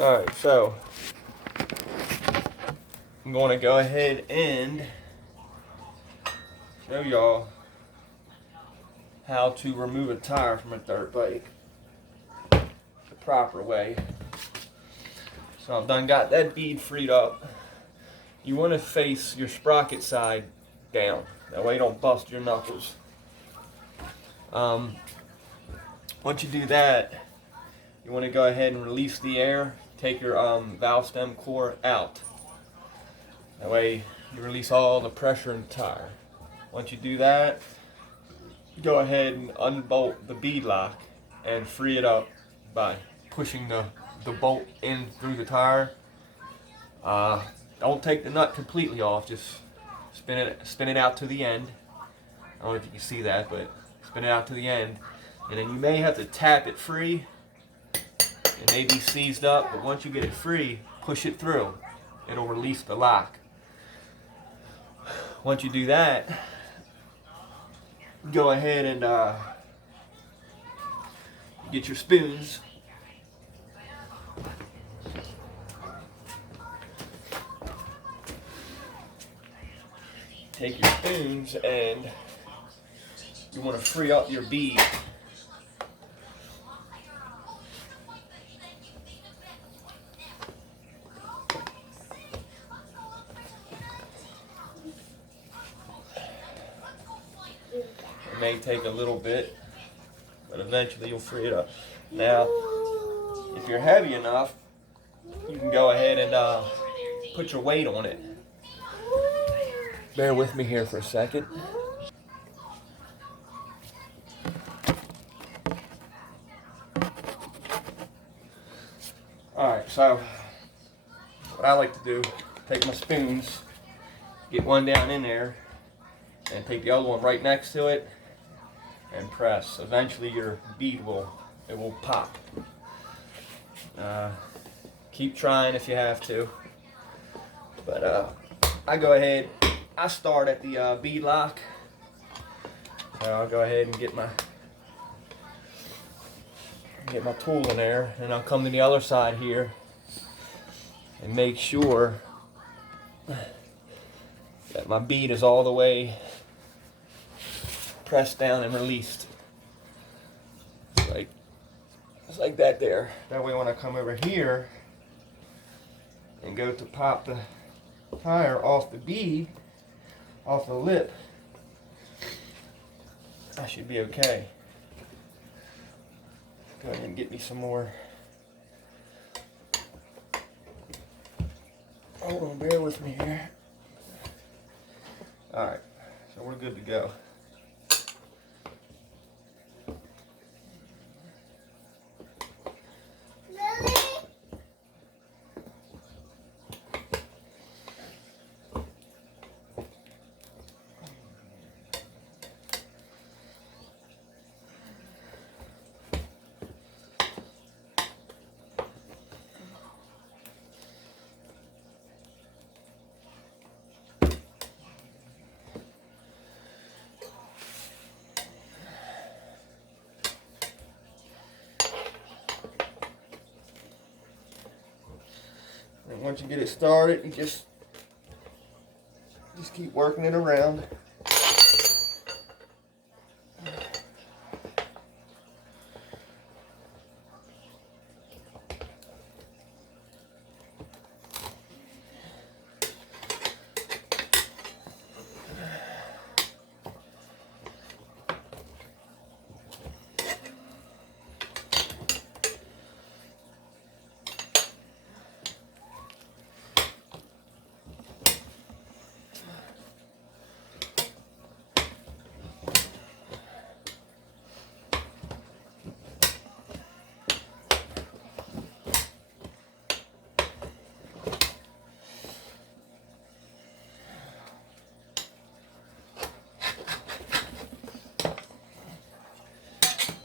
Alright, so I'm going to go ahead and show y'all how to remove a tire from a dirt bike the proper way. So I've done got that bead freed up. You want to face your sprocket side down. That way you don't bust your knuckles. Once you do that, you want to go ahead and release the air. Take your valve stem core out. That way you release all the pressure in the tire. Once you do that, go ahead and unbolt the bead lock and free it up by pushing the bolt in through the tire. Don't take the nut completely off, just spin it out to the end. I don't know if you can see that, but spin it out to the end. And then you may have to tap it free. It may be seized up, but once you get it free, push it through. It'll release the lock. Once you do that, go ahead and get your spoons. Take your spoons and you want to free up your bead. It may take a little bit, but eventually you'll free it up. Now, if you're heavy enough, you can go ahead and put your weight on it. Bear with me here for a second. Alright, so what I like to do, take my spoons, get one down in there, and take the other one right next to it, and press. Eventually your bead will pop. Keep trying if you have to. But I go ahead, I start at the bead lock. So I'll go ahead and get my tool in there, and I'll come to the other side here and make sure that my bead is all the way pressed down and released. Just like that there. That way when I come over here and go to pop the tire off the bead, off the lip, I should be okay. Go ahead and get me some more. Hold on, bear with me here. Alright, so we're good to go. And once you get it started, you just keep working it around.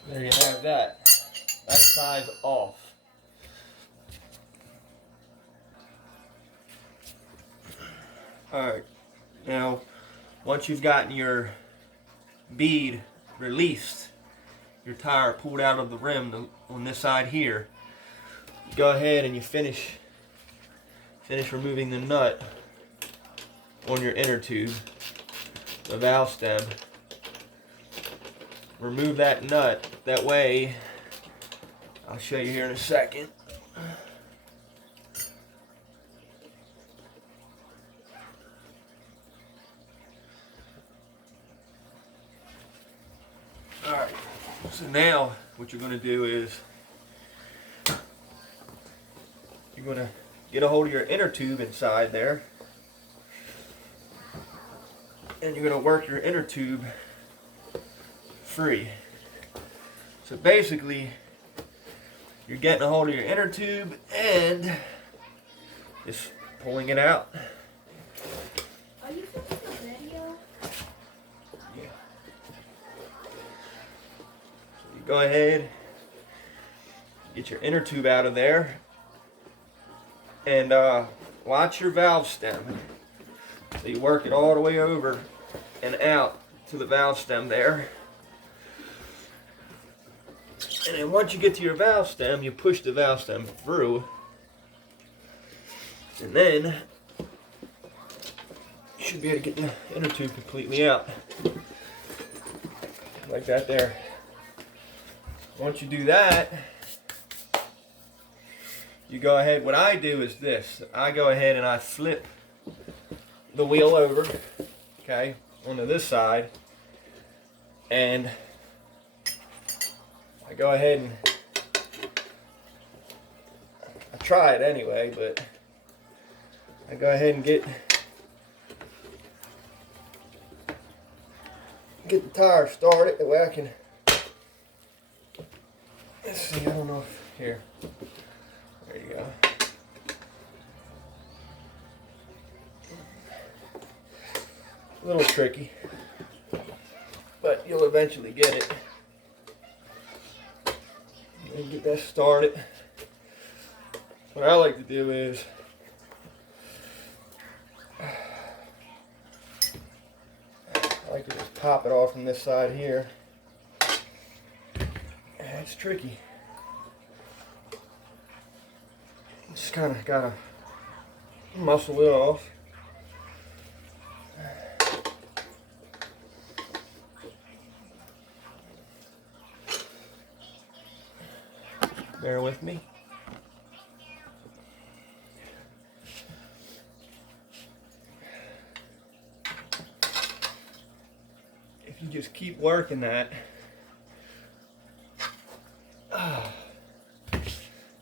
There you have that. That side's off. Alright, now once you've gotten your bead released, your tire pulled out of the rim on this side here, go ahead and you finish removing the nut on your inner tube, the valve stem. Remove that nut. That way, I'll show you here in a second. Alright, so now what you're going to do is you're going to get a hold of your inner tube inside there, and you're going to work your inner tube free. So basically, you're getting a hold of your inner tube and just pulling it out. Are you filming a video? Yeah. So you go ahead, get your inner tube out of there, and watch your valve stem. So you work it all the way over and out to the valve stem there. And then once you get to your valve stem, you push the valve stem through. And then you should be able to get the inner tube completely out. Like that there. Once you do that, you go ahead, what I do is this. I go ahead and I flip the wheel over, okay, onto this side, and I go ahead and I try it anyway, but I go ahead and get the tire started. That way I can, let's see, I don't know if, here, there you go. A little tricky, but you'll eventually get it. And get that started. What I like to do is I like to just pop it off from this side here. It's tricky. Just kind of gotta muscle it off. Bear with me. If you just keep working that,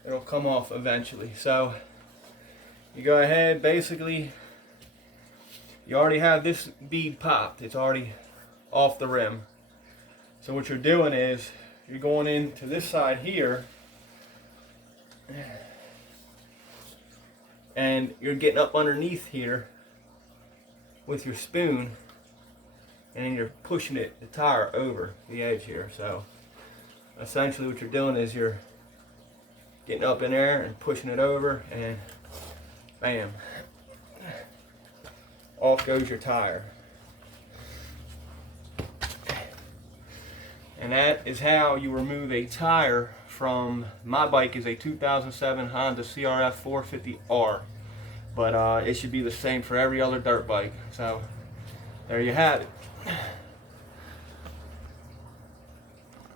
it'll come off eventually. So you go ahead, basically, you already have this bead popped. It's already off the rim. So what you're doing is you're going into this side here, and you're getting up underneath here with your spoon, and then you're pushing the tire over the edge here. So essentially what you're doing is you're getting up in there and pushing it over, and bam, off goes your tire. And that is how you remove a tire from, my bike is a 2007 Honda CRF 450R, but it should be the same for every other dirt bike. So there you have it.